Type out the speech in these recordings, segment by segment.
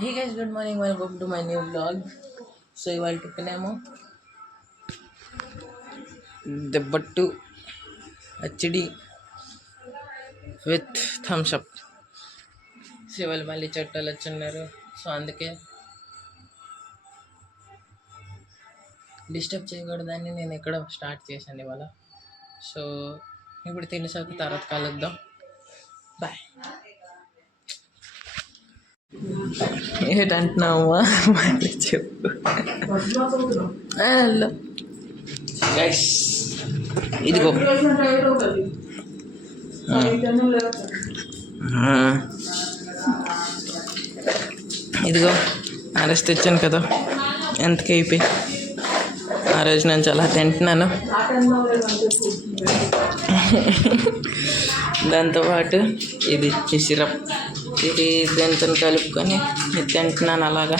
Hey guys, good morning. Welcome to my new vlog. So ఇవాళ tiffin ఏమో దెబ్బట్టు HD with thumbs up. So ఇవాళ మళ్ళీ చుట్టాలు వచ్చున్నారు. సో అందుకే డిస్టర్బ్ చేయకూడదని నేను ఎక్కడ స్టార్ట్ చేశాను ఇవాళ. సో ఇప్పుడు తినేసాక తర్వాత కలుద్దాం. బాయ్. ఏంటంటున్నావా? మళ్ళీ చెప్పు. హలో గైస్, ఇదిగో ఇదిగో ఆర్ఎస్ తెచ్చాను కదా, ఎంతకి అయిపోయి ఆ రోజు నేను చాలా తింటున్నాను. దాంతోపాటు ఇది సిరప్, ఇది దాంతో కలుపుకొని తింటున్నాను అలాగా.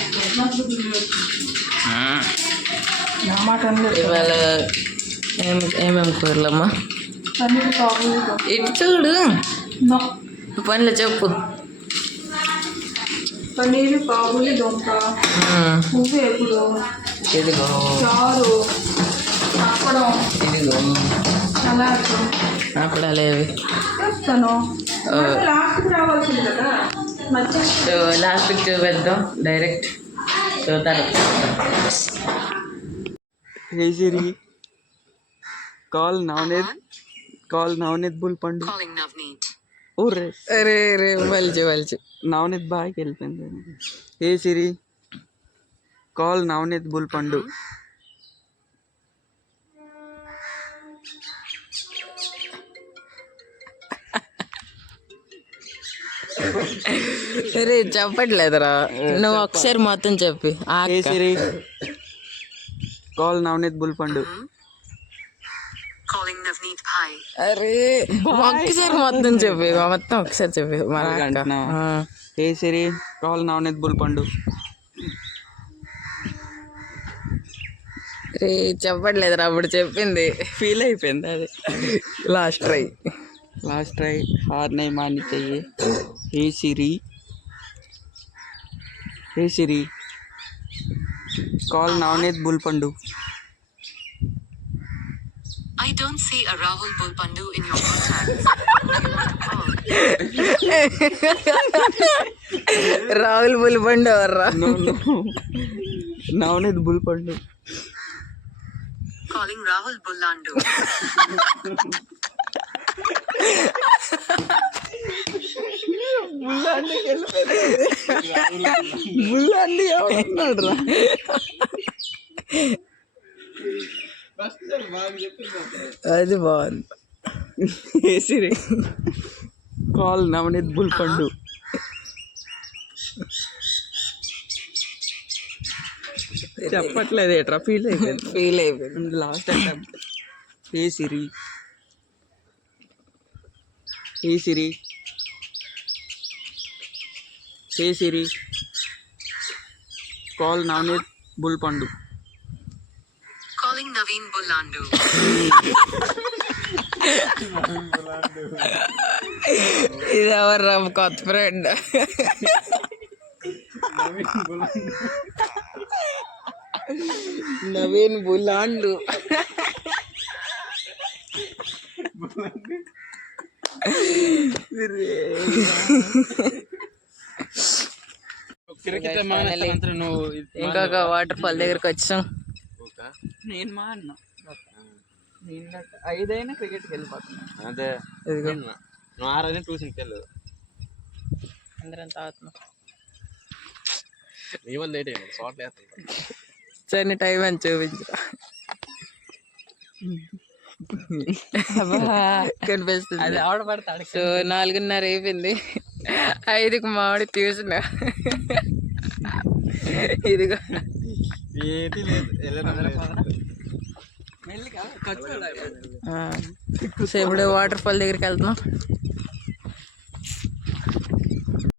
ఇవాళ ఏమేమి కూరలమ్మా? ఇటు చూడు, పనులు చెప్పు. పన్నీరు, కాబూలి, దొంగ, పువ్వు, ఎప్పుడు ఇదిగో చారు, అప్పడం, ఇదిగో సలాడ్, అప్పుడాలు ఏవి చెప్తాను. లాస్ట్కి రావాల్సింది కదా. సో లాస్ట్కి చూపిద్దాం direct. So Hey Siri, call Navneet Bulpandu. Orre, అరే రే వల్చి Navneet bhai kelpindi. Hey Siri, call Navneet Bulpandu. అరే చెప్పట్లేదురా, నువ్వు ఒకసారి మొత్తం చెప్పి. Hey Siri, call Navneet Bulpandu. అరే ఒక్కసారి మొత్తం చెప్పి, మొత్తం ఒకసారి చెప్పి. మన అక్క. Hey Siri, call Navneet Bulpandu. రే చెప్పట్లేదురా, అప్పుడు చెప్పింది. ఫీల్ అయిపోయింది అది. లాస్ట్ ट्राई हार नहीं माननी चाहिए. Hey Siri, call Navneet Bulpandu. I don't see a Rahul Bulpandu in your contacts. Rahul బుల్బండు ఎవర్రా? No, Navneet Bulpandu. Calling Rahul Bullandu. బుల్లాండి ఎవరున్నాడు రా? అది బాగుంది. Hey Siri, call Navneet Bulpandu. చెప్పట్లేదు ఎట్రా, ఫీల్ అయిపోయింది last attempt. Hey Siri, call Navneet Bulpandu. Calling Naveen Bullandu. ఇది ఎవర్రా కొత్త ఫ్రెండ్? నవీన్ బులాండు. ఇంకొక వాటర్ ఫాల్ దగ్గరికి వచ్చాం. నేను మా అన్న 5 అయినా క్రికెట్కి వెళ్ళిపోతున్నా. అదే నువ్వు 6 అయినా ట్యూషన్కి వెళ్ళు. అందరం తాగుతున్నాం. నీ వల్ల లేట్ అయ్యింది, షార్ట్ వేస్తాను. సరే టైం అని చూపించరా, కనిపిస్తుంది. అది ఆవిడ పడతాడు. సో 4:30 అయిపోయింది. 5కి మామిడి ట్యూషన్. ఇదిగో ఏంటి లేదు. సో ఇప్పుడు వాటర్ ఫాల్ దగ్గరికి వెళ్తున్నాం.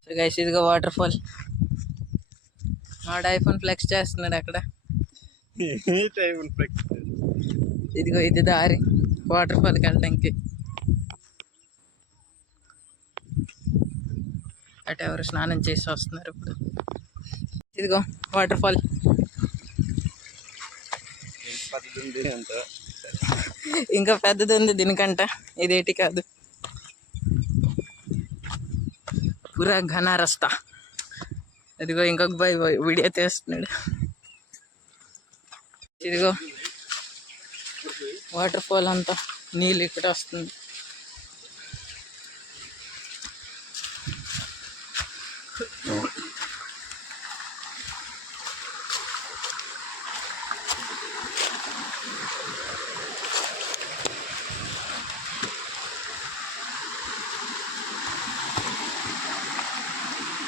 సో గైస్ ఇదిగో వాటర్ ఫాల్. వాడు ఐఫోన్ ఫ్లెక్స్ చేస్తున్నాడు అక్కడ. ఇదిగో ఇది దారి వాటర్ ఫాల్కి వెళ్ళడానికి. అటు ఎవరు స్నానం చేసి వస్తున్నారు ఇప్పుడు. ఇదిగో వాటర్ ఫాల్. పద్ధతి అంత ఇంకా పెద్దది ఉంది దీనికంట, ఇదేటి కాదు. పూరా ఘన రస్తా. ఇదిగో ఇంకొక బాయ్ వీడియో తీస్తున్నాడు. ఇదిగో వాటర్ ఫాల్ అంతా నీళ్ళు ఇక్కడ వస్తుంది.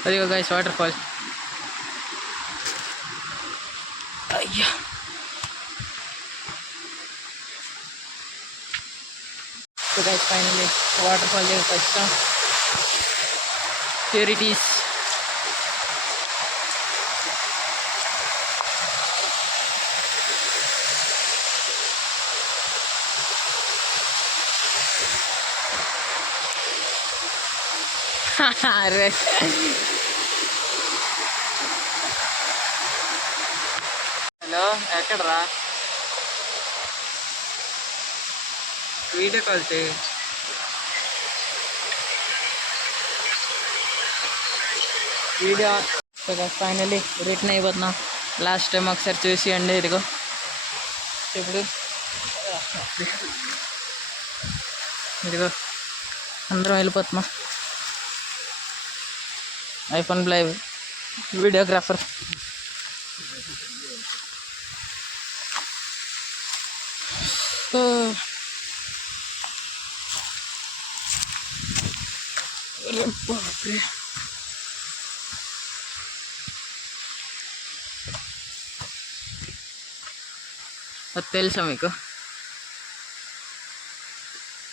అదిగో గైస్ వాటర్ ఫాల్. అయ్యా so guys finally water fall దగ్గరికి వచ్చాం. ప్యూరిటీస్ అరే హలో ఎక్కడరా? వీడియో కాల్ చేయి. వీడియో ఫైనలీ రిటర్న్ అయిపోతున్నాం. లాస్ట్ టైం ఒకసారి చూసియండి. ఇదిగో ఇప్పుడు ఇదిగో అందరం వెళ్ళిపోతున్నాం. IPhone live videographer. అది తెలుసా మీకు?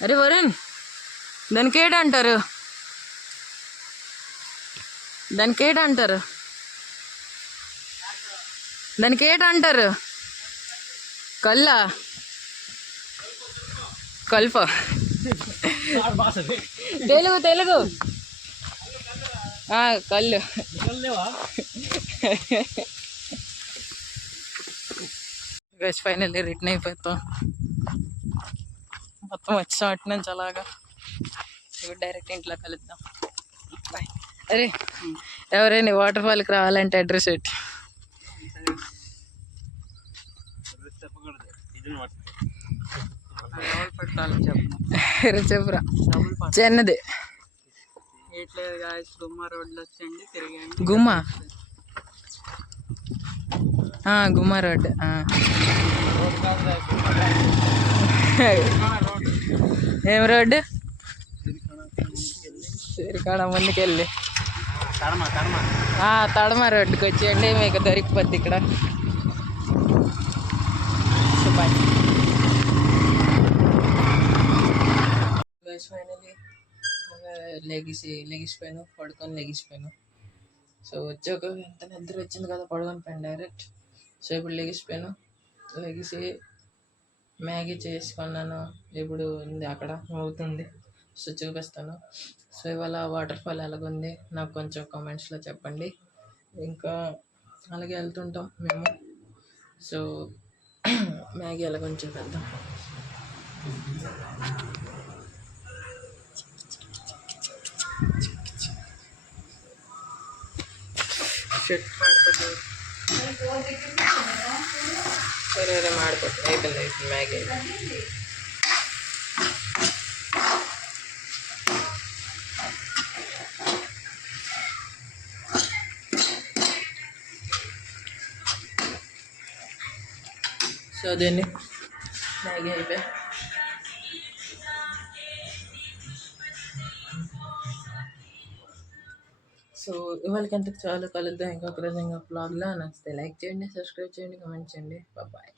అరే వరుణ్, దానికి ఏడంటారు? దానికి ఏటంటారు? దానికి ఏటంటారు? కల్లా కల్ప తెలుగు తెలుగు కళ్ళు. గైస్ ఫైనల్లీ రిటర్న్ అయిపోతాం. మొత్తం వచ్చాం అటు నుంచి అలాగా. ఇప్పుడు డైరెక్ట్ ఇంట్లో కలుద్దాం. బాయ్. అరే ఎవరైనా వాటర్ ఫాల్కి రావాలంటే అడ్రస్ పెట్టి. చెప్పురా. చిన్నది గుమ్మ రోడ్లో వచ్చండి, తిరిగండి. గుమ్మ గుమ్మ రోడ్. ఏం రోడ్డు? సిరికాడ ముందుకెళ్ళి తడమ రోడ్డుకి వచ్చేయండి, మీకు దొరికిపోద్ది ఇక్కడ. ఫైనలీ లెగిసిపోయాను, పడుకొని లెగిసిపోయాను. సో వచ్చాక ఎంత నిద్ర వచ్చింది కదా, పడుకొని పోయాను డైరెక్ట్. సో ఇప్పుడు లెగిసిపోయాను. లెగిసి మ్యాగీ చేసుకున్నాను. ఇప్పుడు ఉంది అక్కడ అవుతుంది. సో చూపిస్తాను. సో ఇవాళ వాటర్ ఫాల్ ఎలాగుంది నాకు కొంచెం కామెంట్స్లో చెప్పండి. ఇంకా అలాగే వెళ్తుంటాం మేము. సో మ్యాగీ ఎలా కొంచెం చూపిద్దాం. సరే మాడిపోతుంది. అయిపోయింది మ్యాగీ. సో దీన్ని మ్యాగీ అయిపోయి సో ఇవాళకి ఎంతకు చాలా కలుద్దాం ఇంకొక రోజు ఇంకొక బ్లాగ్లో. నచ్చితే లైక్ చేయండి, సబ్స్క్రైబ్ చేయండి, కామెంట్ చేయండి. బాయ్.